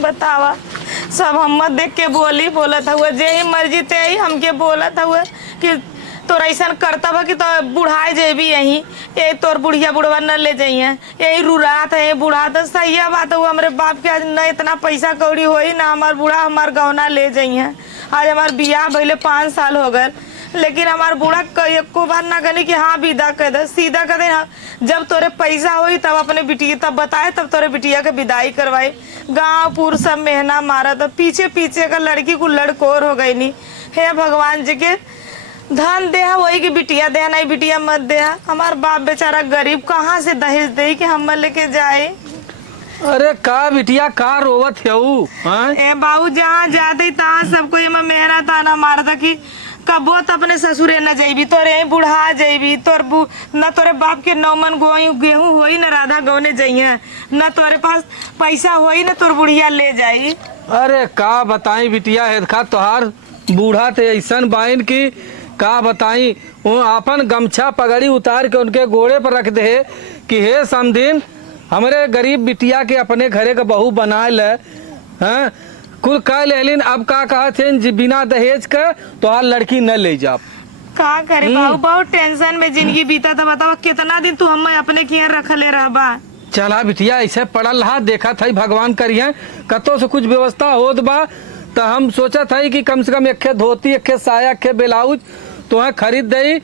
बतावा सब हम देख के बोलत हुआ जे ही मर्जी ते ही हमके बोलत हुआ कि तोरा ऐसा करता बा कि तो बुढ़ाए जेबी यही यही तोर बुढ़िया बुढ़वा न ले जाइए यही रुरात है बूढ़ा तो सही बात हुआ हमारे बाप के आज न इतना पैसा कौड़ी होई ना हमार बूढ़ा हमार गौना ले जाइए। आज हमार बियाह भइले 5 साल हो गए लेकिन हमार बूढ़ा एको बार ना कहनी कि हाँ विदा कर दे सीधा कर दे। हाँ जब तोरे पैसा होई तब अपने बिटिया तब बताए तब तोरे बिटिया के विदाई करवाई। गाँव पूर सब मेहना मारा तो पीछे पीछे का लड़की को लड़कोर हो गई नहीं। हे भगवान जी के धन दे वही की बिटिया दे नहीं बिटिया मत दे। हमार बाप बेचारा गरीब कहाँ से दहेज दे कि हम लेके जाए। अरे का बिटिया का रोवत है ए बाबू जहाँ जाते तहाँ सबको ये मेहनत ताना मारता कि कबो तो अपने ससुरे न जाइबी तोरे यही बुढ़ा जाइबी तोर न तोरे बाप के 9 मन गेहूं होई न राधा गौने जाइए न तोरे पास पैसा होई न तोर बुढ़िया ले जाई। अरे का बताई बिटिया हेदखा तोहार बूढ़ा ते ऐसन बाइन की का बताई वो अपन गमछा पगड़ी उतार के उनके गोड़े पर रख दे कि हे समदिन हमारे गरीब बिटिया के अपने घरे का बहू बनाए हैं कुल कह लेलिन। अब का कहा थे बिना दहेज के तोहार लड़की न ले जा का करे बाबू बहुत टेंशन में जिंदगी बीता था। बताओ कितना दिन तू हम अपने किए रखले रहबा। चला बिटिया ऐसे पढ़ल रहा देखा था भगवान करिए कतो से कुछ व्यवस्था होत बा तो हम सोचा था कि कम से कम एक धोती एक साया एक ब्लाउज तो खरीद दई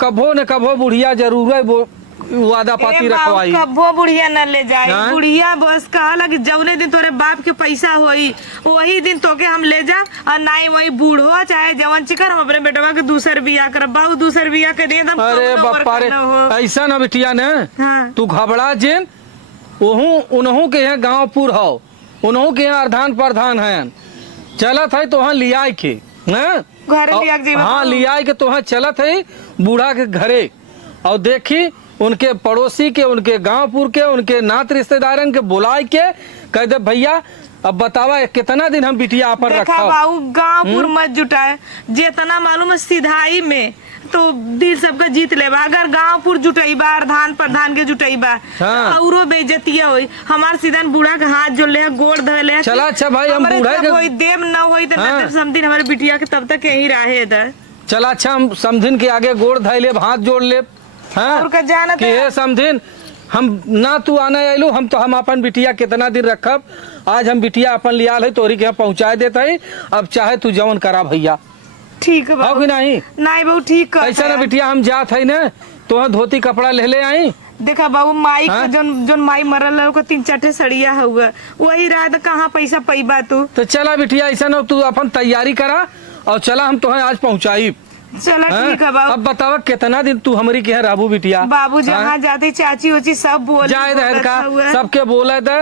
कभो न कभो बुढ़िया जरूर है वो वादा पाती रखवाई। कभो बुढ़िया न ले जाए बुढ़िया बस कहला कि जौने दिन तोरे बाप के पैसा होई वही दिन तोके हम ले जा और ना ही वही बूढ़ो चाहे जवन चिकर हम अपने बेटवा के दूसर बियाह कर बाबू दूसर बियाह के दे दम। अरे बापा रे ऐसा न बिटिया ने हाँ। तू घबरा जिन उन्हों के यहाँ गाँव पुर हो उन्हों के यहाँ अर्धान प्रधान है चलत है तो लिया के घर लिया हाँ लिया के तो चलत है बूढ़ा के घरे और देखी उनके पड़ोसी के उनके गांवपुर के उनके नात रिश्तेदारन के बुलाए के कह दे भैया अब बतावा कितना दिन हम बिटिया पर रखा बाबू गांवपुर मत जुटाए जितना मालूम है सिधाई में तो दिल सबका जीत लेबा। अगर गांवपुर जुटाईबा अर्धान प्रधान के जुटाईबा औरो बेइज्जतिया होई। हमार सीधन बूढ़ा के हाथ जोड़ ले गोड़ धर ले चला अच्छा भाई हम बूढ़ा के कोई देव न होई तो समझिन हमारे बिटिया के तब तक यही रहे इधर। चला अच्छा हम समझिन के आगे गोड़ धर ले हाथ जोड़ ले हाँ समझिन हम ना तू आना आयलू हम अपन बिटिया कितना दिन रखब। आज हम बिटिया अपन लिया है तोरी के यहाँ पहुँचा देता है। अब चाहे तू जवन करा भैया ठीक है कि नहीं बाबू ठीक है ऐसा ना बिटिया हम जात है न तो धोती कपड़ा ले आई। देखा बाबू माई जोन माई मरल है 3-4 सड़िया हुआ वही रहा तो कहाँ पैसा पैबा तू। तो चला बिटिया ऐसा न तू अपन तैयारी करा और चला हम तुम्हें आज पहुँचाई। चलो ठीक है बाबू। अब बतावा कितना दिन तू हमारी के रहबू बिटिया। बाबू जहाँ जाते चाची उची सब बोल जाए रहर का सबके बोले थे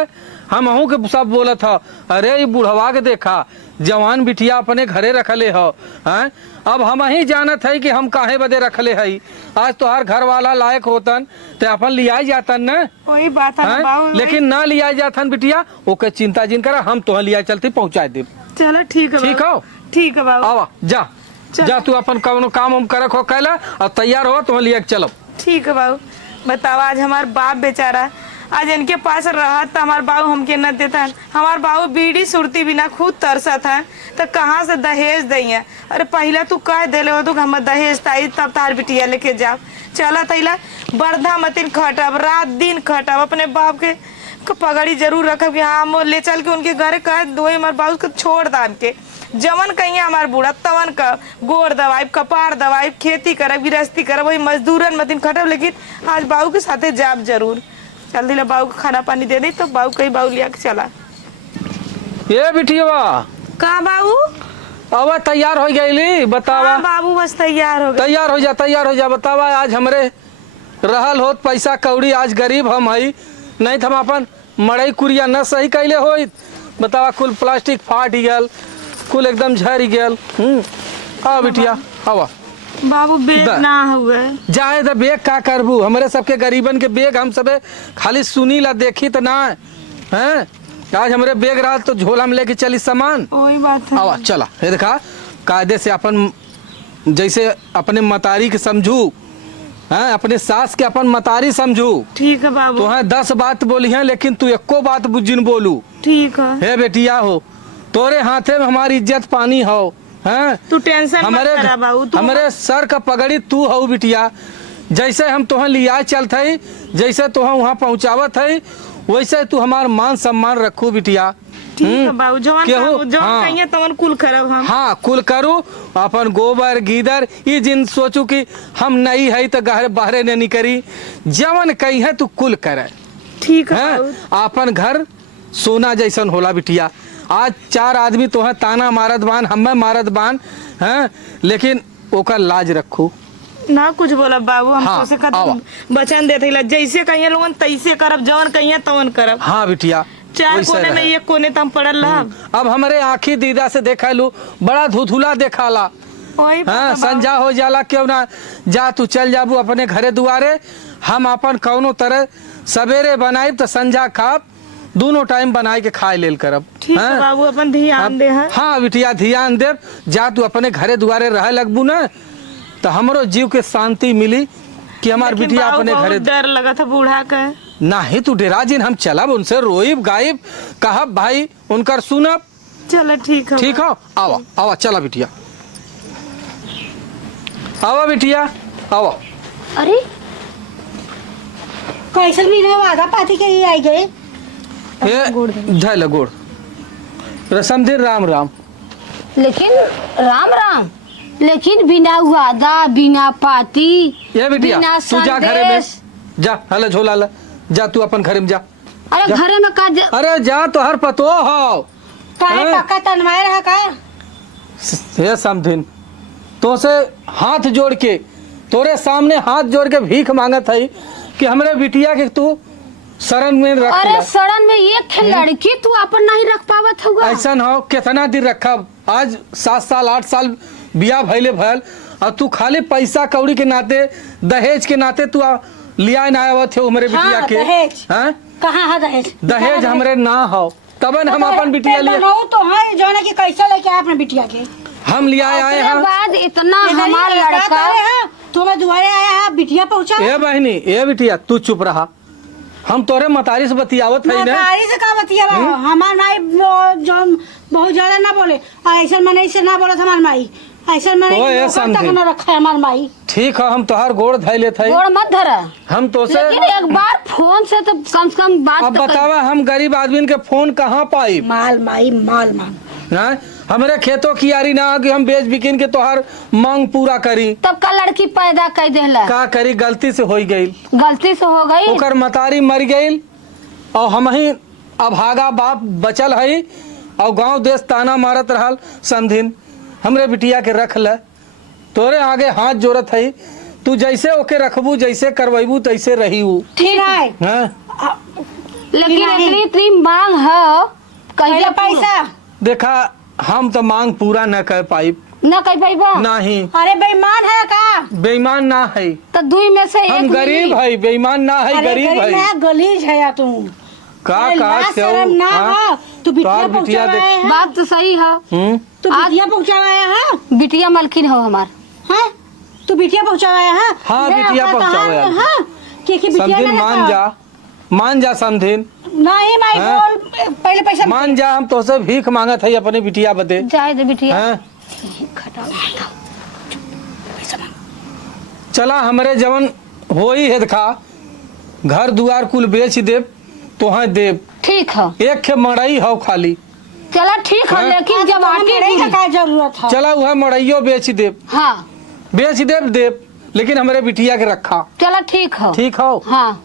हम अहू के सब बोला था। अरे ये बुढ़वा के देखा जवान बिटिया अपने घरे रखले हो हैं। अब हम ही जानत है कि हम काहे बदे रखले है। आज तो हर घर वाला लायक होतन तो अपन लिया जातन न वही बात है बाबू लेकिन ना लिया जातन बिटिया ओके चिंता जिन करा हम तो लिया चलते पहुँचा दे। चलो ठीक है ठीक है बाबू आवा जा तू अपन कौनो काम हम करक हो कैला और तैयार हो तो लिया चलो। ठीक है बाबू। बताओ आज हमार बाप बेचारा आज इनके पास रहा तो हमार बाबू हमके न देता है। हमार बाबू बीड़ी सुरती बिना खुद तरसत है तो कहाँ से दहेज दिए। अरे पहले तू कह दिले हो तो हम दहेज ताई तब तार बिटिया लेके जाओ। चला तैला बर्धा मतिन खटब रात दिन खटब अपने बाप के पगड़ी जरूर रखब कि हाँ ले चल के उनके घरे कह दो हमार बाबू को छोड़ दान के जवन कहीं हमार बूढ़ा तवन का गोड़ दवाई कपार दवाई खेती करब गृहस्थी करब वही मजदूरन मतिन खटब लेकिन आज बाबू के साथे जाब जरूर। जल्दी ला बाबू को खाना पानी दे दी तो बाबू कहीं बाबू लिया के चला। ये बिटिया कहाँ बाबू अब तैयार हो गई बतावा। बाबू बस तैयार हो तैयार हो जा बतावा। आज हमरे रहल होत पैसा कौड़ी आज गरीब हम हई नहीं तो हम अपन मड़ई कुरिया न सही कैले हो बतावा। कुल प्लास्टिक फाट गल कुल एकदम झड़ गल। हाँ बिटिया हवा बाबू बेग ना हुए जाए तो बेग का करबू हमारे सबके गरीबन के बेग हम सबे खाली सुनी ला देखी तो ना है। आज हमारे बेग रहा तो झोला में लेके चली सामान वही बात है। आवा चला ये देखा कायदे से अपन जैसे अपने मतारी के समझू हैं अपने सास के अपन मतारी समझू। ठीक है बाबू। तो है 10 बात बोली है लेकिन तू एको बात बुझिन बोलू ठीक है। हे बेटिया हो, तोरे हाथे में हमारी इज्जत पानी हो। हैं तू टेंशन मत हमारे करा बाबू, तू हमारे सर का पगड़ी तू हो बिटिया। जैसे हम तुह लिया चलत है, जैसे तुह वहाँ पहुँचावत है, वैसे तू हमार मान सम्मान रखू बिटिया। ठीक है बाबू, जवन केहू- बाबू, जवन हाँ। कहिए तवन कुल करब हम। हाँ कुल करू, अपन गोबर गीदर ये जिन सोचू कि हम नहीं है तो गहरे बाहरे नहीं करी, जवन कही है तू कुल करे। ठीक है हैं बाबू। अपन घर सोना जैसन होला बिटिया। आज 4 आदमी तो है ताना मारत बान, हमें मारत बान, हैं लेकिन ओकर लाज रखू। ना कुछ बोला बाबू, हम हाँ, तो से आवा। वचन देते ला, जैसे कहिए लोगन तैसे करब, जवन कहिए तवन करब। हाँ बिटिया, 4 वैसे कोने में रहे। एक कोने तम पड़ल रहा। अब हमारे आँखी दीदा से देखा लू, बड़ा धुधुला देखाला। वही बात हाँ है बाबू। संजा हो जाला, क्यों ना जा तू चल जाबू अपने घरे दुआरे। हम अपन कौनो तरह सवेरे बनाई तो संजा खाब, दोनों टाइम बनाए के खाए लेल करब। ठीक है हैं? बाबू, अपन ध्यान दे है। हाँ बिटिया ध्यान दे, जा तू अपने घरे दुआरे रह लगबू ना, तो हमरो जीव के शांति मिली कि हमार लेकिन बिटिया बाबू अपने बहुत घरे। डर लगा था बूढ़ा का। नहीं तू डेरा जिन, हम चलब उनसे रोइब गाइब, कहब भाई उनकर सुनब। चलो ठीक है। ठीक हो, आवा आवा, चला बिटिया, आवा बिटिया आवा। अरे कैसे भी नहीं आधा पाती के ही आई गए। ये धैल गोड़ रसम दिन राम राम। लेकिन राम राम, लेकिन बिना वादा बिना पाती ये बिटिया बिना तू जा घरे में, संदेश। जा हले झोला ला, जा तू अपन घरे में जा। अरे जा। घरे में का अरे जा, तो हर पतो हो काहे हैं? पक्का तनवाए रहा का। हे समधिन, तो से हाथ जोड़ के तोरे सामने हाथ जोड़ के भीख मांगत है कि हमरे बिटिया के तू शरण में रख अरे ले। सड़न में एक थे लड़की तू अपन नहीं रख पावत होगा। ऐसा हो कितना दिन रखब, आज 7 साल 8 साल बिया भैले भल, और तू खाली पैसा कौड़ी के नाते, दहेज के नाते तू लिया ना आवत हो हमरे बिटिया हाँ, के। दहेज। हैं? कहाँ है दहेज? दहेज हमरे ना हो, तबन हम अपन बिटिया लिए तो है जो है कि कैसे लेके आए अपने बिटिया के। हम लिया आए उसके हैं। बाद इतना हमारा लड़का तुम्हें दुआरे आया है, बिटिया पहुंचा। ए बहनी, ए बिटिया तू चुप रहा, हम तोरे मतारी से बतियावत है ना। मतारी से का बतिया बा? हमार माई जो बहुत ज्यादा ना बोले, ऐसा मैंने ऐसे ना बोला हमार माई, ऐसा मैंने ओए, नौकर तक समझी। ना रखा है हमार माई। ठीक है, हम तोहार गोड़ धैले थे, गोड़ मत धरा, हम तो से लेकिन एक बार फोन से तो कम से कम बात अब तो कर। बतावा हम गरीब आदमी के फोन कहाँ पाई। माल माई माल मांग, हाँ? हमरे खेतों की यारी ना हो कि हम बेच बिकिन के तोहार मांग पूरा करी। तब का लड़की पैदा कर देला, का करी, गलती से हो गई, गलती से हो गई। ओकर मतारी मर गई, और हम ही अभागा बाप बचल है, और गांव देश ताना मारत रहल। समधिन हमरे बिटिया के रख ले, तोरे आगे हाथ जोड़त है, तू जैसे ओके रखबू, जैसे करवेबू तैसे रही। ठीक है, हाँ? लेकिन इतनी इतनी मांग है, कहिए पैसा देखा, हम तो मांग पूरा न कर पाई। न कर पाइबा। नहीं, अरे बेईमान है का? बेईमान ना है, तो दुई में से हम एक गरीब है, बेईमान ना है, गरीब है। गलीज है या तू का अरे का लाज शर्म ना हो, तू बिटिया पहुंचाया है। बात तो सही है, तू बिटिया पहुंचाया है। बिटिया मलकिन हो हमार, हाँ तू बिटिया पहुंचाया है। हाँ, ले बिटिया अपना पहुंचाया कहानी, हाँ कि बिटिया समधिन ना मान रखा। जा, मान जा समधिन, नहीं माई हाँ? बोल पहले पैसा मान जा, हम तो से भीख मांगत है अपने बिटिया बदे। जाए दे बिटिया। हैं? खटाओ चला हमरे जवन होई है खा, घर दुआर कुल बेच देव तोहाँ देव, ठीक है, एक खे मड़ई हो खाली। चला ठीक है, हाँ? लेकिन जब आके का जरूरत है। चला वह मड़इयो बेच देव, हाँ बेच देव देव, लेकिन हमरे बिटिया के रखा। चला ठीक है, ठीक हो, हाँ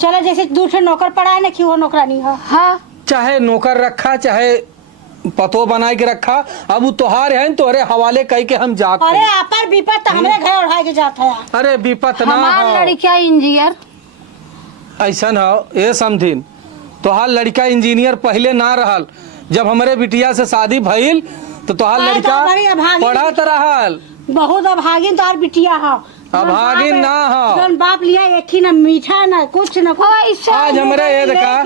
चलो जैसे दूसरे नौकर पड़ा है ना कि वो नौकरानी है। हाँ चाहे नौकर रखा चाहे पतो बनाए के रखा, अब वो तोहार है न, तोहरे हवाले कह के हम जात अरे हैं। आपर विपत हमरे घर उठा के जाता है। अरे विपत ना हमार हो, लड़किया इंजीनियर। ऐसा हो ए समधिन, तोहार लड़का इंजीनियर पहले ना रहल, जब हमरे बिटिया से शादी भइल तो तोहार अरे लड़का तो बड़ी अभागी पढ़त रहल। बहुत अभागिन तार बिटिया है। अभागिन ना हो। जौन बाप लिया एक ही ना मीठा ना कुछ ना कुछ। आज हमरे ये देखा,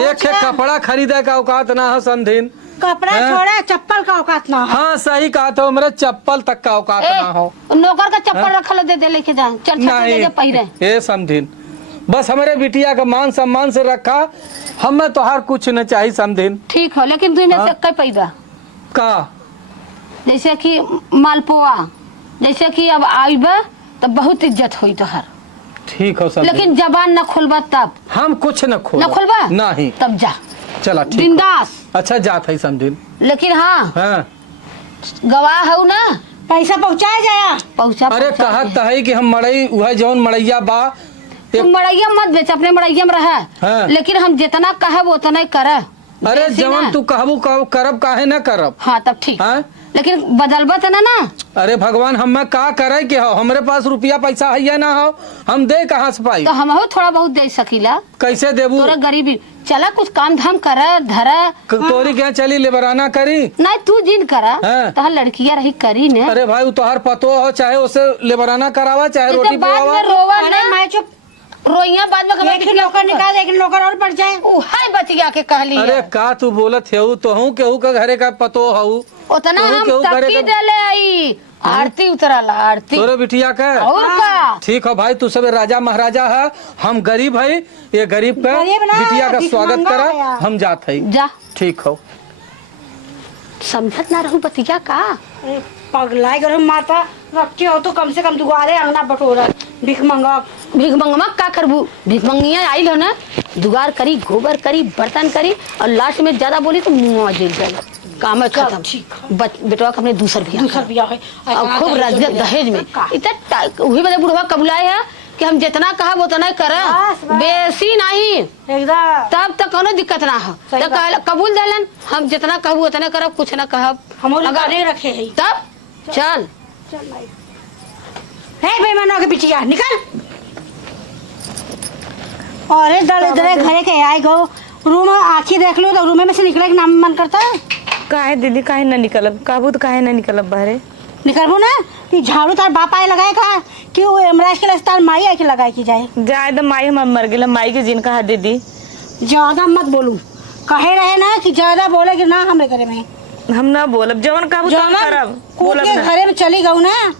एक खे कपड़ा खरीदे का औकात ना हो समधिन। कपड़ा हैं? छोड़ा चप्पल का औकात ना हो। हाँ सही कहा, तो हमरे चप्पल तक का औकात ना हो। नौकर का चप्पल रखल दे दे लेके जा, चल छत ले नहीं जा पहिरे। ए समधिन, बस हमारे बिटिया का मान सम्मान से रखा। हमें तोहार कुछ न चाहिए समझिन। ठीक हो, लेकिन तू इन्हें से कई पैदा का जैसे कि मालपुआ, जैसे कि अब आइबा तब बहुत इज्जत हुई तोहर। ठीक हो समझिन। लेकिन जबान न खोलबा तब हम कुछ न खोल न खोलबा नहीं। तब जा चला ठीक हो। बिंदास। अच्छा जात है समझिन। लेकिन हाँ हाँ गवाह हो ना, पैसा पहुँचाया जाया। पहुँचा अरे कहत है कि हम मड़ई वह जौन मड़ैया बा तुम मड़ैया मत बेच, अपने मड़ैया में रह। हाँ। लेकिन हम जितना कहब उतना ही कर। अरे जवन तू कहबू करब काहे न करब। हाँ तब ठीक। हाँ? लेकिन बदलबा तो ना। अरे भगवान हमें का करे कि हो, हमरे पास रुपया पैसा है या ना हो, हम दे कहाँ से पाई। तो हम थोड़ा बहुत दे सकीला। कैसे देबू। तोरा गरीबी चला कुछ काम धाम कर धर। तोरी क्या चली लेबराना करी। नहीं तू जिन करा हाँ। तो लड़कियां रही करी ने। अरे भाई तोहार पतो हो, चाहे उसे लेबराना करावा चाहे रोटी बाद पकावा। में रोवा अरे ना, मैं चुप। रोइया बाद में कमा एक ही नौकर निकाल, एक नौकर और पड़ जाए। हाय बतिया के कहली है। अरे का तू बोलत है तो हूँ केहू का घरे का पतो हूँ। उतना तोहू हम केहू घरे तकी का- डाले आई आरती उतरला आरती। तोरे बिटिया का और का ठीक हो भाई, तू सब राजा महाराजा है, हम गरीब है। ये गरीब का गरीब ना, बिटिया का स्वागत भिखमंगा करा, है। हम जात है। जा ठीक हो। समझत ना रहू बतिया का। अरे पगलाई कर माता रखे हो तो कम से कम दुआरे अंगना बटोरा भीख मंगा। भीख मंगवा का करबू, भीख मंगिया आई हो ना, दुगार करी गोबर करी बर्तन करी और लास्ट में ज्यादा बोली तो मुंह जेल जाए। काम है खत्म। ठीक बेटवा का अपने दूसर भी दूसर बिया है और खूब रजत दहेज में इतना वही बजे बुढ़वा कबुलाए है कि हम जितना कहब उतना कर, बस, बस। बेसी नहीं। एकदम तब तक कोनो दिक्कत ना हो। सही तो बात। कबूल दलन, हम जितना कहब उतना करब, कुछ ना कहब। हम अगर लगाने रखे है। तब चल है बेईमानों के बिटिया निकल। अरे दल इधर घरे के आई गो रूम आखी देख लो तो रूम में से निकले के नाम मन करता है। काहे दीदी काहे न निकलब, काबू तो काहे न निकलब बाहरे। निकलबो ना कि झाड़ू तार बाप आए लगाए का कि वो इमराज के लिए तार माई आए के लगाए की जाए। जाए तो माई हम मर गेला, माई के जिन कहा दीदी। ज्यादा मत बोलू, कहे रहे ना कि ज्यादा बोले कि ना हमरे घरे में। हम ना बोलब, जवन काबू तवन करब। कूद बोलब के ना। घरे में चली गऊ ना,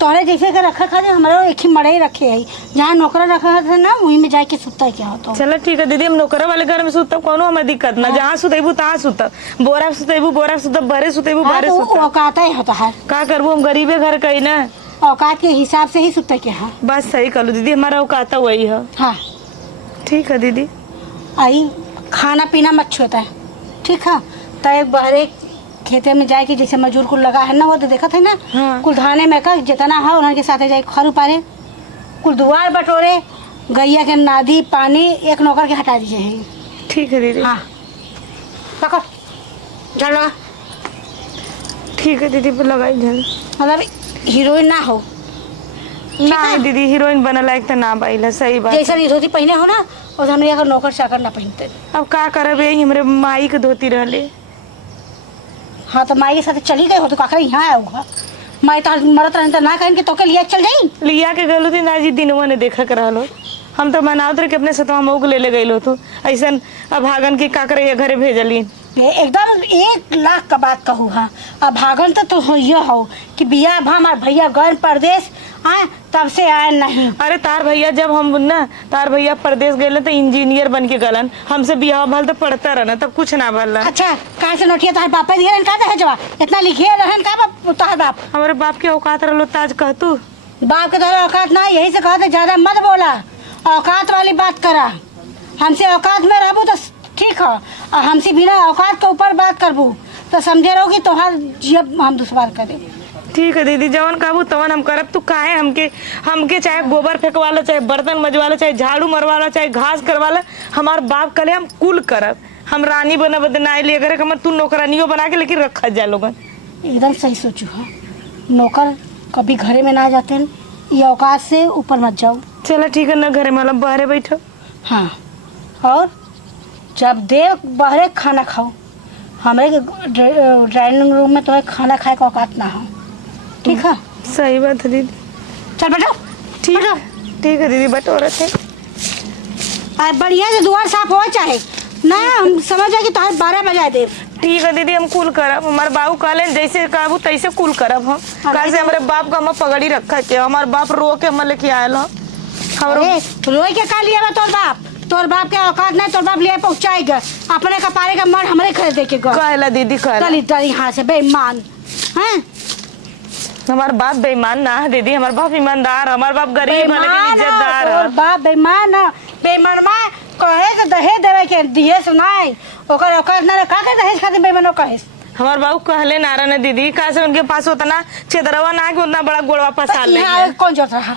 तोहरे जैसे के रखा खाते हमारे एक ही मड़े ही रखे है। जहाँ नौकरा रखा था ना वहीं में जाके सुतता है क्या होता। चलो ठीक है दीदी, हम नौकरा वाले घर में सुतब, कोनो हमें दिक्कत ना। जहाँ सुतेबू तहाँ सुतब, बोरा सुतेबू बोरा सुतब, बहरे सुतेबू बहरे सुतब। औकात ही होता है, का करबू, हम गरीबे घर कही ना। औकात के हिसाब से ही सुतता क्या है। बस सही करो दीदी, हमारा औकात वही है। हाँ ठीक है दीदी। आई खाना पीना मत छूता है, ठीक है। तो एक बहरे खेते में जाए कि जैसे मजदूर को लगा है ना, वो तो देखा था ना। हाँ। कुल धाने में का जितना है उनके साथ जाए खर उपारे, कुल दुआर बटोरे, गैया के नादी पानी एक नौकर के हटा दीजिए है। ठीक है दीदी। हाँ पकड़ झाड़ लगा। ठीक है दीदी, पर लगाई झाड़। मतलब हीरोइन ना हो, ना दीदी, हीरोइन बनल लायक तो ना बाइला, सही बात। जैसा धोती पहने हो ना और धनुया का नौकर चाकर ना पहनते। अब का करब, यही हमरे माई के धोती रहले। हाँ तो माई के साथ चली गई हो तो काकर यहाँ आया होगा। माई तो मरत रहने तो ना कहें कि तो के लिए चल जाई। लिया के गलो थी ना जी, दिनवा ने देखा कर रहलो। हम तो मनावत रहे कि अपने सतवा मऊ के ले गई तो ऐसा अभागन की काकर ये घरे भेजली। ये एकदम 1,00,000 का बात कहूँ। हाँ अब भागन तो हो ये हो कि बिया भा हमार भैया गए परदेश आए तब से आए नहीं। अरे तार भैया जब हम ना तार भैया परदेश गए तो इंजीनियर बन के गलन, हमसे बियाह भल तो पढ़ता रहना तब कुछ ना भल। अच्छा कहाँ से नोटिया तार बापा दिए रहन का है जवा इतना लिखे रहन का बाप तार बाप। हमारे बाप के औकात रहलो ताज कहतू। बाप के तोरा औकात ना, यही से कहते ज्यादा मत बोला, औकात वाली बात करा। हमसे औकात में रहबू तो ठीक है, और हमसे बिना औकात के ऊपर बात करबू तो समझे रहो कि तोहार जियब हम दुश्वार करे। ठीक है दीदी, जवन कहबू तवन हम करब। तू काहे हमके चाहे गोबर फेंकवाला, चाहे बर्तन मजवाला, चाहे झाड़ू मरवाला, चाहे घास करवाला, हमार बाप कले हम कुल करब। हम रानी बना बदना लिए करे हमर तू नौकरानियों बना के लेकिन रखा जा लोगन। एकदम सही सोचू है, नौकर कभी घरे में ना जाते हैं, ये औकात से ऊपर मत जाओ। चलो ठीक है ना, घरे मतलब बाहरे बैठो। हाँ और जब देव बहरे खाना खाओ, हमारे ड्राइंग रूम में तुम्हें खाना खाए का औकात ना हो, ठीक है। सही बात है दीदी। चल बैठो। ठीक है दीदी, बटोरत है। बढ़िया से दुआर साफ हो चाहे ना, हम समझ जाए कि तुम्हारे 12 बजाए देव। ठीक है दीदी, हम कुल करब। हमारे बाबू कहले जैसे कहबू तैसे कुल करब। हम कल से हमारे बाप का हम पगड़ी रखा के, हमारे बाप रो के हम लेके आयल हो। अरे रोई के का लिए बा तोर बाप के औकात नहीं, तोर बाप लिए पहुंचाएगा अपने कपारे का मर हमरे घर दे के गो कहला दीदी कहला चली डरी हां से बेईमान हैं। हमार बाप बेईमान ना है दीदी, हमार बाप ईमानदार, हमार बाप गरीब है लेकिन इज्जतदार है। तोर बाप बेईमान है, बेईमान मां कहे से दहेज देवे के दिए सुनाई ओकर औकात ना का के दहेज खातिर बेईमानो कहे। हमार बाबू कहले नारा ने दीदी कहा से उनके पास उतना छेदरवा ना कि उतना बड़ा गोड़वा पसार ले। कौन जोत रहा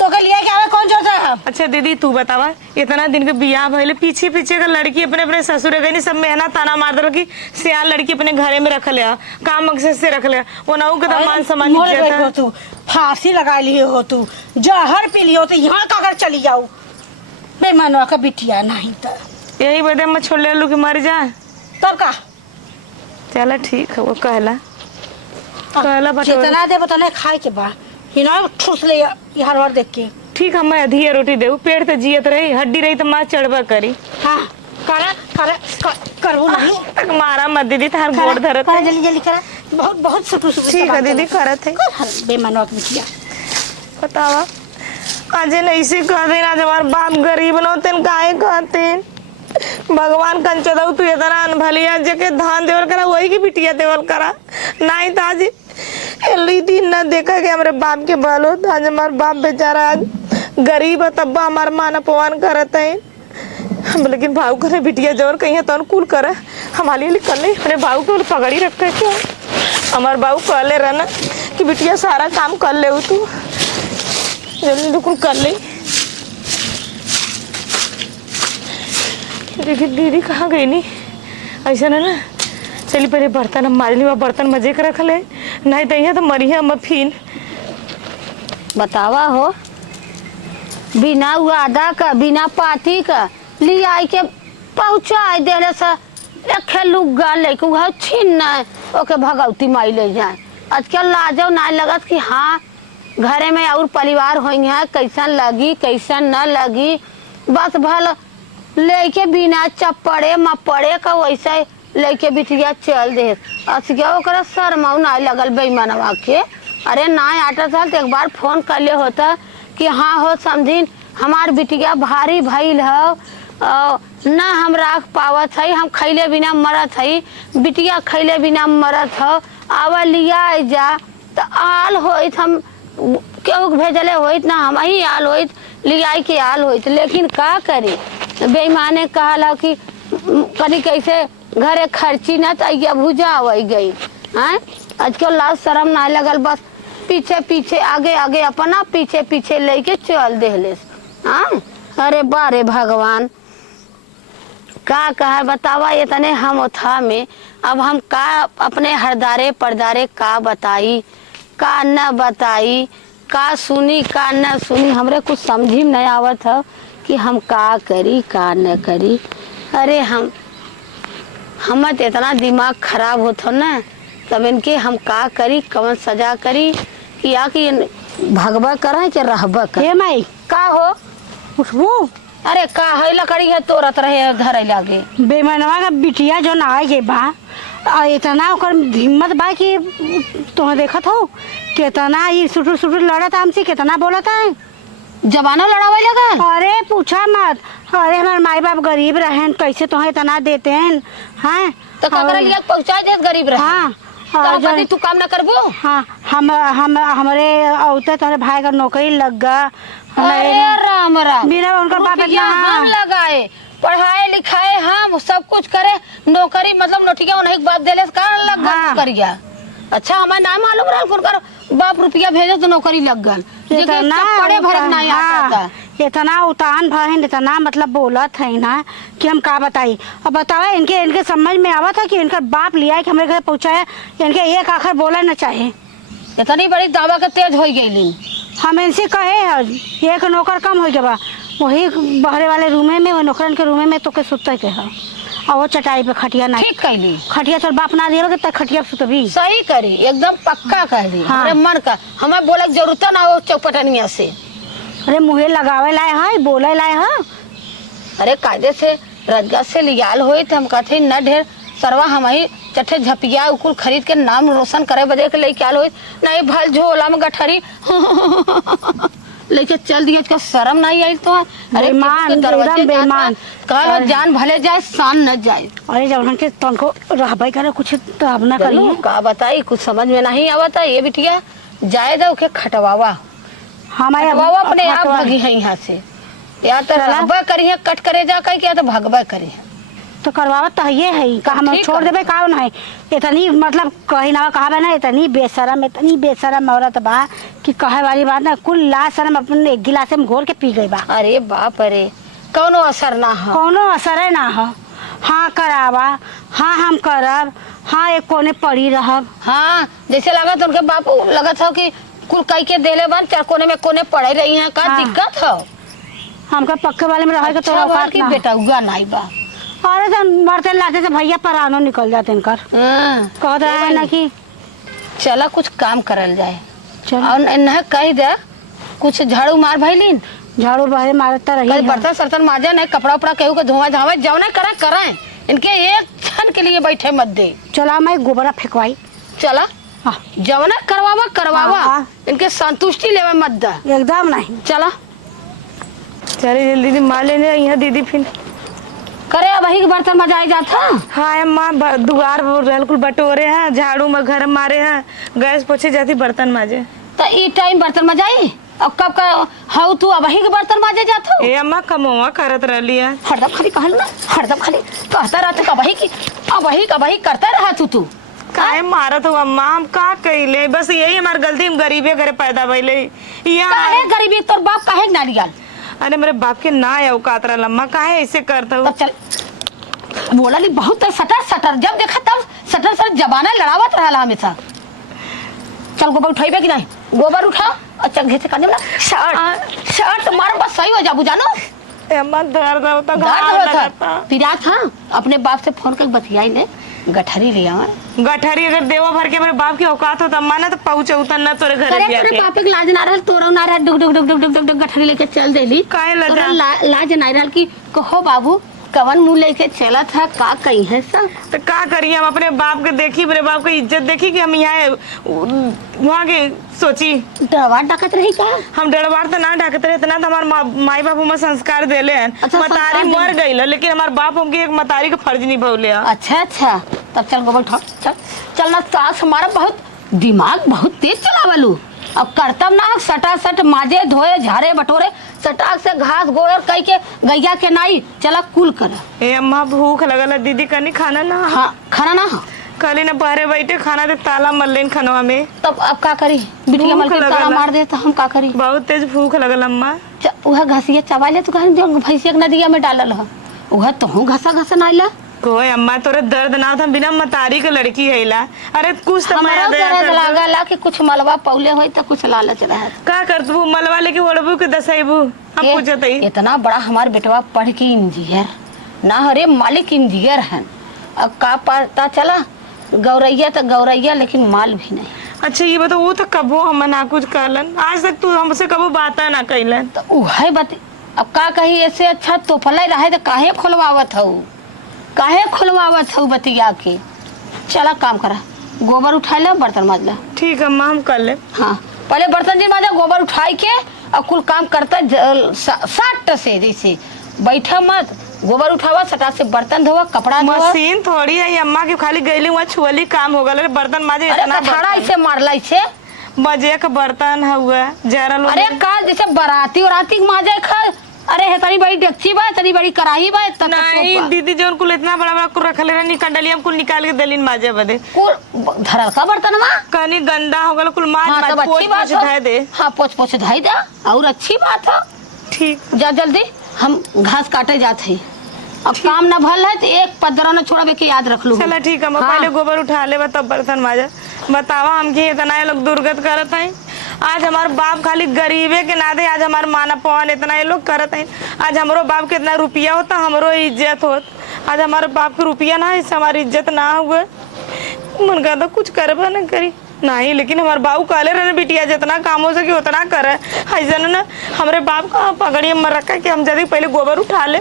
तो के लिए क्या कौन जोत रहा। अच्छा दीदी तू बतावा, इतना दिन के बियाह भइले पीछे पीछे का लड़की अपने अपने ससुर गई सब मेहनत ताना मार दल की सियान लड़की अपने घरे में रख ले, काम मकसद से रख ले, वो ना के तो मान सम्मान इज्जत है। तू फांसी लगा लिए हो, तू जहर पी लियो तो यहाँ का अगर चली जाओ बेईमानवा का बिटिया नहीं तो यही बदे मैं छोड़ ले लू कि मर जा तब का चला ठीक है। वो कहला जितना दे बता खाए के बा हिना ठूस ले हर बार देख के ठीक है, मैं अधिया रोटी देऊ, पेड़ तो जियत रही, हड्डी रही तो माँ चढ़वा करी। हाँ करबो नहीं तक मारा मत दीदी, तार गोड़ धरत करा जल्दी जल्दी करा, बहुत बहुत सुटू ठीक है दीदी करत है। बेईमानवा की बिटिया बतावा आज ऐसे कह देना, आज हमार बाप गरीब न होते काहे कहते भगवान कंचा दऊ तू इतना अनभलिया जके धान देवल करा वही की बिटिया देवल करा नहीं तो आज दिन न देखा कि हमारे बाप के बाल हो। आज हमारे बाप बेचारा आज गरीब है तब हमार मान अपमान करत है हम, लेकिन भाव करे बिटिया जवर कहीं है तो अनुकूल करे हमारे लिए कर ले अपने भाव को पगड़ी रखे क्यों। हमारे बाबू कहले रहना कि बिटिया सारा काम कर ले तू जल्दी दुकुन कर ले। देखिए दीदी कहाँ गई नहीं ऐसा ना चली पहले बर्तन हम मारनी बा बर्तन मजे के रख ले नहीं तो यहाँ तो मरी है हम फिन। बतावा हो बिना वादा का बिना पार्टी का ले आई के पहुँचा देने से रखे लुगा लेके वह छीन न ओके भगवती माई ले जाए। आजकल लाजो ना लगत कि हाँ घरे में और परिवार होंगे है कैसन लगी कैसन न लगी, बस भल लेके बिना चप्पड़े मपड़े का वैसे लेके बिटिया चल दे। असगा ओकरा शर्मा ना लगल बेईमानवा के। अरे ना आटा साल तो एक बार फोन कर ले होता कि हाँ हो समझिन हमार बिटिया भारी भइल हो ना हम राख पावत है, हम खैले बिना मरत है, बिटिया खैले बिना मरत हो, आवा लिया जा तो आल होइत हम केहू भेजले होइत ना हम ही आल होइत लिया के आल होइत। लेकिन का करी बेईमाने कहला कि कभी कैसे घरे खर्ची न तो भूजा आई गई हैं। आजकल लाज शर्म ना लगल, बस पीछे पीछे आगे आगे अपना पीछे पीछे लेके चल देले। हाँ अरे बारे भगवान का कहे बतावा इतने हम था में अब हम का अपने हरदारे परदारे का बताई का न बताई, का सुनी का न सुनी, हमरे कुछ समझी नहीं आवत है कि हम का करी का न करी। अरे हमर तो इतना दिमाग खराब होता ना तब इनके हम का करी कौन सजा करी कि या कि भगवा करें कि रहबा कर। हे माई का हो खुशबू अरे का है लकड़ी है तोरत रहे घर लागे बेईमानवा का बिटिया जो ना आए बा और इतना ओकर हिम्मत बा कि तुम देखत हो कितना ये सुटुर सुटुर लड़त हमसे कितना बोलत है जवाना लड़ावे लगा। अरे पूछा मत, अरे हमारे माई बाप गरीब रहें कैसे तुम्हें इतना देते हैं। हाँ तो ककरा लिया पहुंचा दे गरीब रहे। हाँ तो तू काम ना करबो। हाँ हम हमारे औते तुम्हारे भाई का नौकरी लग गया। अरे राम राम बिना उनका बाप इतना हम लगाए पढ़ाए लिखाए हम सब कुछ करे नौकरी मतलब नोटिया उन्हें बाप देले कर लग गया करिया। अच्छा हमारे नाम मालूम रहा कौन कर बाप रुपया भेजे तो नौकरी लग गल पड़े भरत नहीं आता। इतना उतान भर इतना मतलब बोलत है ना कि हम का बताई। अब बतावा इनके समझ में आवा था कि इनका बाप लिया है कि हमारे घर पहुँचाया, इनके एक आखिर बोला न चाहे। इतनी बड़ी दावा के तेज हो गई। हम इनसे कहे एक नौकर कम हो गया वही बहरे वाले रूमे में वो नौकरन के रूमे में तो के सुते के है और वो चटाई पे खटिया ना ठीक कहली खटिया तो बाप ना दिया तक खटिया सुतबी सही करी एकदम पक्का कहली। हाँ। अरे मन का हमें बोले की जरूरत ना हो चौपटनिया से। अरे मुँहे लगावे लाए है बोले लाए है। अरे कायदे से रजगा से लियाल होई तो हम कहते न ढेर सरवा हम ही चट्टे झपिया उकुल खरीद के नाम रोशन करे बजे के लेके आल होई नहीं भल झोला में गठरी लेके चल दिया, इसका शर्म नहीं आई तो? अरे बेईमान, किसी के दरवाजे एकदम जाता, बेईमान। कल जान भले जाए शान न जाए। अरे जब हमके तुमको रहबाई करे कुछ तो अब ना चलो करिए। का बताई, कुछ समझ में नहीं आवता। ये बिटिया जाए दो के खटवावा, हमारे खटवावा अपने आप भगी है यहाँ से। या तो चला। रहबा करिए कट करे जा कहीं, या तो भगवा करिए। तो करवावा तो ये है का हम ठीक छोड़ है। देबे का नहीं। इतनी मतलब कही ना कहा ना, इतनी बेशरम औरत बा कि कहे वाली बात ना, कुल ला शरम अपने एक गिलास में घोर के पी गई बा। अरे बाप रे, कौनो असर ना हो। कोनो असर ना हो। हाँ करावा, हाँ हम करब, हाँ एक कोने पड़ी रहब। हाँ जैसे लगत उनके बाप लगत हो कि कुल कई के देले बन, चार कोने में कोने पड़े रही हैं। का हाँ। दिक्कत हो? हमका पक्के वाले में रहे के तो अच्छा बात औकात कि ना। बेटा उगा नहीं बा। अरे तो मरते लाते से भैया परानो निकल जाते इनकर। हाँ, कहते है ना कि चला कुछ काम करल जाए। चलो और इन्हें कह दे कुछ झाड़ू मार भैलीन, झाड़ू बहरे मारता रही कल है। बर्तन सर्तन माजे नहीं, कपड़ा उपड़ा केहू के धोआ धावे जाओ ना करे कराए। इनके एक क्षण के लिए बैठे मत दे। चला मैं गोबरा फेंकवाई। चला हाँ जवना करवावा हाँ। इनके संतुष्टि लेवे मत दा। एकदम नहीं। चला चलिए जल्दी दीदी मार लेने यहाँ दीदी फिर। करे वही के बर्तन मजाई जाता। हाँ अम्मा दुआर कुल बटोरे हैं, झाड़ू में घर मारे हैं, गैस पोछे जाती बर्तन माजे। तो ई टाइम बर्तन मजाई अब कब का हाउ तू अब वही के बर्तन माजे जाता। ए अम्मा कमोआ करत रहली है। हरदम खाली कहल ना, हरदम खाली कहता रहता का वही करता रहा तू। काहे मारत हो अम्मा, हम का कइले? बस यही हमार गलती, हम गरीबे करे पैदा भइले। काहे गरीबी तोर बाप काहे ना लियाल? अरे मेरे बाप के ना औकात रहल अम्मा, काहे ऐसे करत हो? तब चल बोला ली बहुत सटर जब देखा तब सटर जबाना लड़ावत रहा हमेशा। चल गोबर उठाइबे कि नहीं? गोबर उठा और चल घेसे करने ना शर्ट मार बस सही हो जाबू जानो। ए अम्मा दर्द होता, घाव दर्द लगता। होता पिरा था। अपने बाप से फोन कर बतियाई ने, गठरी लिया हमारे। गठरी अगर देवा भर के मेरे बाप की औकात होता अम्मा ना तो पहुंचे उतना तोरे घर अरे भी तेरे आके। पापा के लाज ना रहल, तोरो ना रहल, डुग डुग डुग डुग डुग डुग गठरी लेके चल देली। काहे लजा? तोरा लाज नहीं रहल कि कहो बाबू कवन मुंह लेके चला था का कही है सब। तो का करिए, हम अपने बाप के देखी, मेरे बाप की इज्जत देखी कि हम यहाँ वहाँ के सोची। डरवा डकत रही का? हम डरवार तो ना ढाकते रहे, इतना तो हमारे माई बाप हमें संस्कार देले हैं। अच्छा, मतारी संस्कार मर गई लेकिन हमारे बाप हमके एक मतारी का फर्ज निभौले। अच्छा तब चल गोबर उठा चलना। सास हमारा बहुत दिमाग बहुत तेज चलावलू। अब करतब ना सटा सट माजे धोए झाड़े बटोरे सटाक से घास गोयर कई के गैया के नाई चला कुल कर। ए अम्मा भूख लगल है, दीदी कनी खाना ना। हाँ खाना ना हो कली ना पहरे बैठे खाना दे ताला मल्लेन खनवा में। तब अब का करी? बिटिया भूख मल के लगल ताला है। मार दे तो हम का करी? बहुत तेज भूख लगल अम्मा। वह घसिया चबा ले तो कहन भैंसिया के नदिया में डालल ह वह तो हूँ घसा नाइला। कोई अम्मा तोरे दर्द ना था, बिना मतारी के लड़की हैला। अरे कुछ तो हमारा माया दया दर्द कर। लागला कि कुछ मलबा पौले होई तो कुछ लालच रहा। का करतबू मलवा लेके ओढ़बू के दसैबू? हम के पूछत हई। इतना बड़ा हमार बेटवा पढ़ के इंजीनियर ना हरे मालिक इंजीनियर हैं। अब का पता चला गौरैया तो गौरैया लेकिन माल भी नहीं। अच्छा ये बताओ, वो तो कबो हम ना कुछ कहलन, आज तक तू हमसे कबो बात ना कैलन। तो उहे बते अब का कही ऐसे अच्छा तोफला रहे तो काहे खुलवावत हूँ बतिया के। चला काम करा, गोबर उठा ले बर्तन माज ला। ठीक है अम्मा, हम कर ले। हाँ पहले बर्तन जी माजा, गोबर उठाई के और कुल काम करता सट से जैसे बैठा मत। गोबर उठावा सटा से बर्तन धोवा कपड़ा धोवा। मशीन थोड़ी है अम्मा की, खाली गईली वहाँ छुअली काम हो गल। बर्तन माजे अरे इतना कठड़ा ऐसे मारला ऐसे। बजे का बर्तन हुआ जरा लोग। अरे का जैसे बराती वराती माजे खा। अरे है तनी बड़ी डेक्ची बा, तनी बड़ी कढ़ाई बा, इतना नहीं दीदी जो उनको इतना बड़ा बड़ा कुल रखले रहनी कंडलिया में कुल निकाल के दलीन माजे बदे। कुल धरल का बर्तन में कनी गंदा हो गल कुल माज हाँ माज तब अच्छी बात पोंछ धय दे। हाँ पोछ धाई दे और अच्छी बात है। ठीक जा जल्दी हम घास काटे जाते हैं। अब काम न भल है तो एक पदरा न छोड़बे के याद रख लू। चला ठीक है, मैं हाँ। पहले गोबर उठा ले तब बर्तन माजा। बतावा हम की इतना ये लोग दुर्गत करत हैं। आज हमारे बाप खाली गरीबे के नाते आज हमारे माना पवन इतना ये लोग करत हैं। आज हमारो बाप के इतना रुपया होता हमरो इज्जत होत। आज हमारे बाप के रुपया ना इससे हमारी इज्जत ना हुए। मन करता कुछ करबा न करी नहीं, लेकिन हमारे बाबू कहले रहे बिटिया जितना काम हो सके उतना करे। ऐसा ना हमारे बाप का पगड़िया में रखा कि हम जल्दी पहले गोबर उठा ले।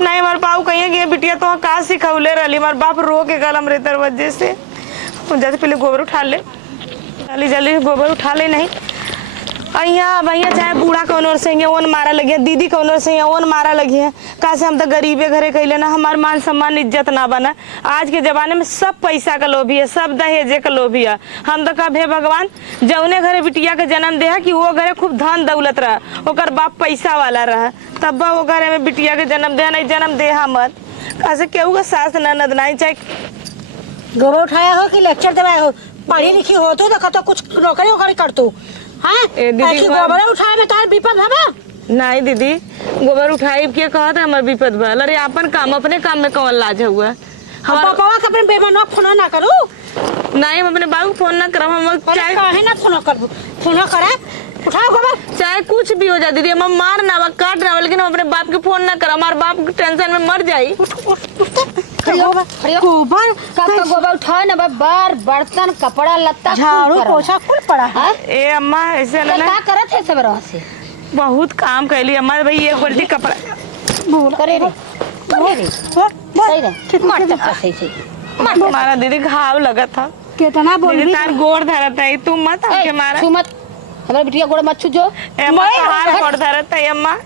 नहीं हमारे बाबू कहिए कि बिटिया तो का सिखौले रही। हमारे बाप रो के गल हमरे दरवाजे से। जल्दी पहले गोबर उठा ले, जल्दी जल्दी गोबर उठा ले। नहीं अहिया भैया चाहे बूढ़ा कौन और से ओन मारा लगी दीदी कौन और से ओन मारा लगी है का से हम तो गरीबे घरे कैले ना हमार मान सम्मान इज्जत ना बना। आज के जमाने में सब पैसा का लोभी है, सब दहेजे का लोभी है। हम तो कब हे भगवान जौने घरे बिटिया के जन्म दे कि वो घरे खूब धन दौलत रहा, ओकर बाप पैसा वाला रहा, तब वो घरे में बिटिया के जन्म दे नहीं जन्म दे मत कैसे केहू का सास ननद नहीं चाहे। गोबर उठाया हो कि लेक्चर देवाया हो? पढ़ी लिखी हो तो कतो कुछ नौकरी वोकरी कर तू। हाँ ए दीदी गोबर उठाए में तार विपद हवे? नहीं दीदी गोबर उठाई के कहत हमार विपद भल। अरे अपन काम अपने काम में कौन लाज हुआ हमारा पापा के अपने बेमन फोन ना करू। नहीं हम अपने बाबू फोन ना करब, हम चाहे काहे ना फोन करबू, फोन करे उठाओ गोबर। चाहे कुछ भी हो जाए दीदी, हम मार ना काट ना, लेकिन हम अपने बाप के फोन ना कर, हमारे बाप टेंशन में मर जाई। गोबर कब तक गोबर उठाए ना बार बर्तन कपड़ा लत्ता झाड़ू पोछा कुल पड़ा है। ए अम्मा ऐसे ना क्या करत है सब रह से बहुत काम कैली अम्मा भाई, एक बाल्टी कपड़ा करे रे सही रे मार तक सही से हमारा दीदी घाव लगा था। कितना बोल दीदी तार गोड़ धरत है, तू मत हमके मारा। छू मत हमारे बिटिया गोड़ मत छू जो। अम्मा कहां गोड़ धरत है अम्मा,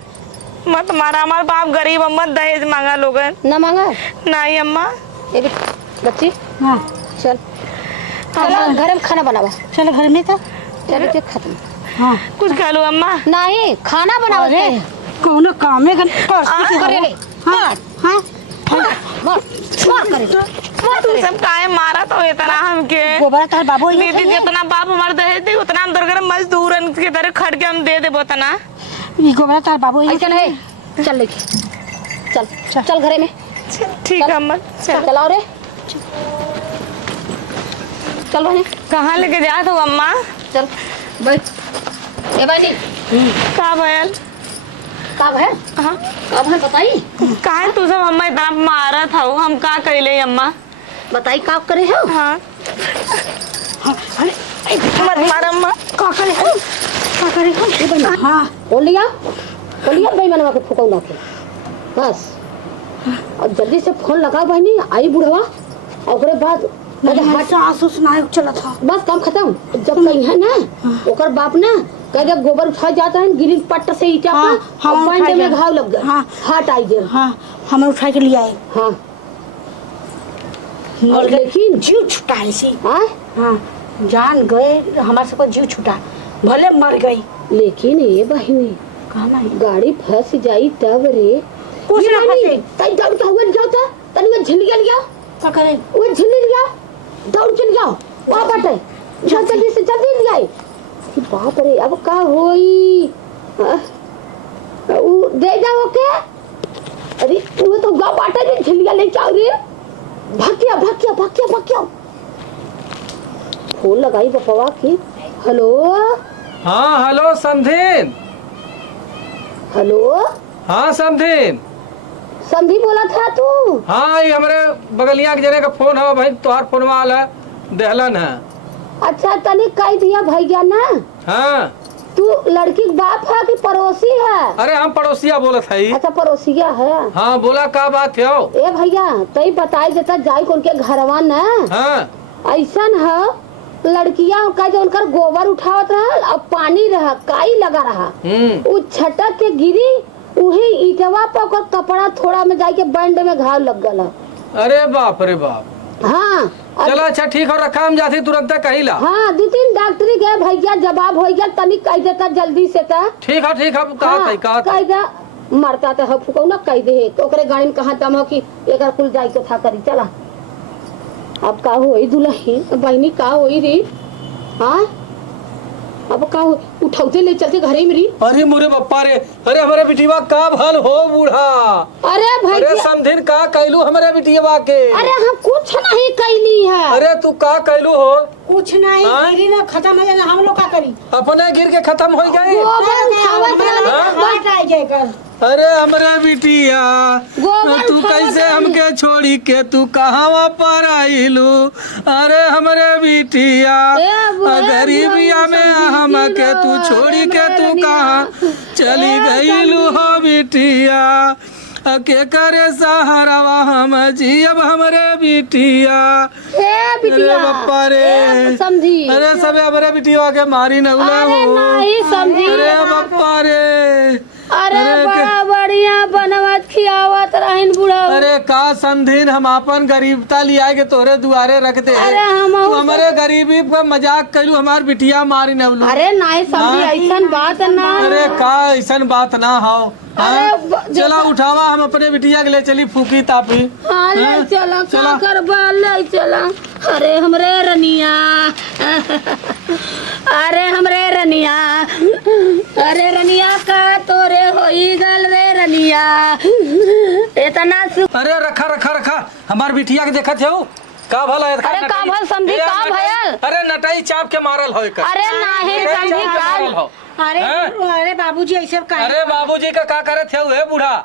मत मारा। हमार बाप गरीब, अम्मा दहेज मांगा लोगन ना मांगा नहीं अम्मा। ये बच्ची हाँ चल चल घर में खाना बनावा। चलो घर में तो चल ते खत्म। हाँ कुछ खा लो अम्मा। नहीं खाना बनावा अरे कोनो काम में करे रे हाँ हाँ मार मार करे तू सब काहे मारा तो इतना हमके। गोबर तार बाबू दीदी जितना बाप हमारे दहेज दे उतना हम दरगर मजदूर के तरह खट के हम दे देबो तना। ये गोबर तार बाबू ऐसा नहीं चल लेके चल चल घरे में ठीक है अम्मा चल। चलाओ रे चल बहनी कहाँ लेके जात हो अम्मा? चल बैठ ए बहनी का भयल कब है हाँ कब है बताई काहे तू सब अम्मा इतना मारा था हम का कैले अम्मा? बताई का करे हो। हाँ मत मार अम्मा। का करे हो? हाँ बोल लिया भाई मनवा के फुकौला के बस। अब जल्दी से फोन लगाओ बहनी आई बुढ़वा और ओकरे बाद आंसू सुनाए चला था बस काम खत्म। जब कहीं है ना ओकर बाप ना कह दे गोबर उठा जाता है गिरिल पट्ट से ईटा का और बांधे में घाव लग गया। हाँ हाथ आई जेल। हाँ हमें उठा के ले आए। हाँ और लेकिन जीव छुटा है सी। हाँ हाँ जान गए हमारे सबको जीव छुटा भले मर गई। लेकिन ये बहनी कहना है गाड़ी फंस जाई तब रे कुछ ना फंसे। तई दौड़ के हुए जाता तनी वो झिल गया क्या करे वो झिल गया दौड़ चल जाओ वहां बटे जल्दी से जल्दी ले आई। बाप रे अब का होई वो दे जाओ के। अरे वो तो गा बाटा जे झिलिया ले जाओ रे भाग्या फोन लगाई बपवा की। हेलो हाँ हेलो समधीन। हेलो हाँ समधीन। संधी बोला था तू? हाँ ये हमारे बगलिया के जने का फोन है भाई, तोहार फोन वाला देहलन है। अच्छा तनी कह दिया भैया ना। हाँ तू लड़की के बाप है कि पड़ोसी है? अरे हम पड़ोसिया बोलत है। अच्छा पड़ोसिया है। हाँ बोला का बात है? ए भैया तई बताई देता जाई उनके घरवा ना। हाँ ऐसन है लड़किया का जो उनकर गोबर उठावत रहा अब पानी रहा काई लगा रहा वो छटक के गिरी उही ईटवा पर ओकर कपड़ा थोड़ा में जाके बैंड में घाव लग गला। अरे बाप रे बाप। हाँ चलो अच्छा ठीक है रखा हम जाती तुरंत कही ला। हाँ 2-3 डॉक्टरी गए भैया जवाब हो गया तनी कह देता जल्दी से ता। ठीक है कहा कह दे मरता तो है फुकौ ना कह दे तो ओकरे गाड़ी में कहाँ दम हो कि एकर कुल जाई के था करी चला। अब का होई दुल्ही बहनी का होई रे? हाँ अब का उठौते ले चलते घरे में री। अरे मोरे बप्पा रे, अरे हमारे बिटिया का भल हो बूढ़ा। अरे भाई अरे समधिन का कैलू हमारे बिटिया के? अरे हम कुछ नहीं कैली है। अरे तू का कैलू हो? कुछ नहीं गिरी ना खत्म हो जाना हम लोग का करी अपने गिर के खत्म हो गए। गोबर उठावत हाँ? अरे हमारे बिटिया गोबर तू कैसे हमके छोड़ी के तू कहाँ पर आईलू? अरे हमारे बिटिया गरीबिया में हमके तू छोड़ी के तू कहाँ चली गईलू हो बिटिया? के करे सहारावा हम जी अब हमरे बिटिया। ए बिटिया अरे बप्पा रे, ए समझी अरे सबे हमरे बिटिया के मारी न उला अरे हो। नहीं समझी अरे बप्पा रे, अरे अरे बड़ा बढ़िया बनवत खियावत रहन बुढ़ा। अरे का संधीन हम अपन गरीबता लिया के तोरे दुआरे रखते हैं। अरे हम तू हमारे गरीबी पे मजाक कलू, हमार बिटिया मारी न उलू। अरे नहीं समझी ऐसन बात ना। अरे का ऐसन बात ना हो। अरे चला उठावा, हम अपने बिटिया के ले चली फूकी तापी। हाँ ले हाँ, चला चला। का करबा ले चला। अरे हमरे रनिया अरे हमरे रनिया, अरे रनिया का तोरे होई गल रे रनिया इतना अरे रखा रखा रखा, हमार बिटिया के देखत हो का भला है। अरे का भल समझी का भयल। अरे नटाई चाप के मारल हो। अरे नहीं समझी का। अरे अरे बाबूजी ऐसे का अरे बाबूजी का का करत है बूढ़ा,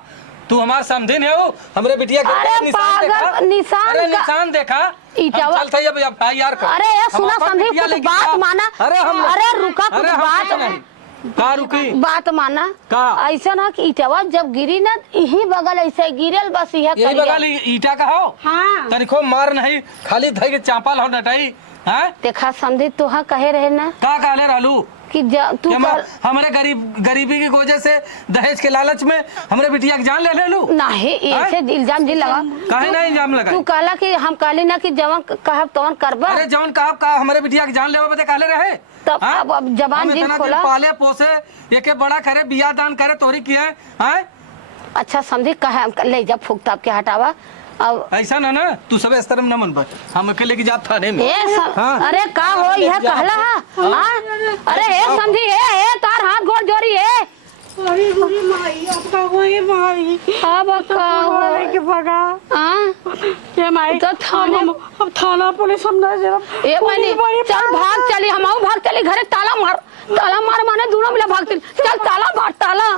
तू हमार समझिन है। हमरे बिटिया के अरे निशान देखा, पागल, निशान अरे का- निशान देखा। ईटावा- चल थई अब यार कर। अरे ये सुना हम अपन समझी बिटिया कुछ लेके बात जा। माना। अरे हम अरे रुका कुछ अरे हम बात कुछ नहीं। का रुकी बात माना का? ऐसा ना कि ईटवा जब गिरी ना यही बगल ऐसे गिरल बस यह यही बगल ईटा का हो। हाँ तनिको मार नहीं, खाली धई के चापल हो नटाई। हैं देखा समझी तुहा कहे रहे ना का कहले रहलू कि तू कि कर हमारे गरीबी की वजह से दहेज के लालच में हमरे बिटिया की जान ले ले लू। नहीं ऐसे इल्जाम जी लगा। काहे नहीं इल्जाम लगा? तू कहला कि हम कहली ना कि जवन कहब तवन करबा। अरे जौन का हमरे बिटिया की जान लेवा बते कहले रहे। तब हाँ? अब जबान हम जी इतना खोला। दिन पाले पोसे, एके बड़ा करे, बिया दान करे, तोरी किए हैं। अच्छा समझी कहे ले जा फूक ताप के हटावा। अब ऐसा ना ना तू सब इस तरह न मन पर, हम अकेले की जात थाने में। हाँ। अरे का हो यह कहला हा? हाँ? अरे हे समझी हे तार हाथ गोड़ जोड़ी है। अरे अरे माई अब का होए माई अब का माई के भगा हाँ? ये माई तो थाने अब थाना पुलिस हम ना जरा ए मैंने चल भाग चली हम भाग चली घरे ताला मार माने दोनों मिला भाग चली चल ताला मार ताला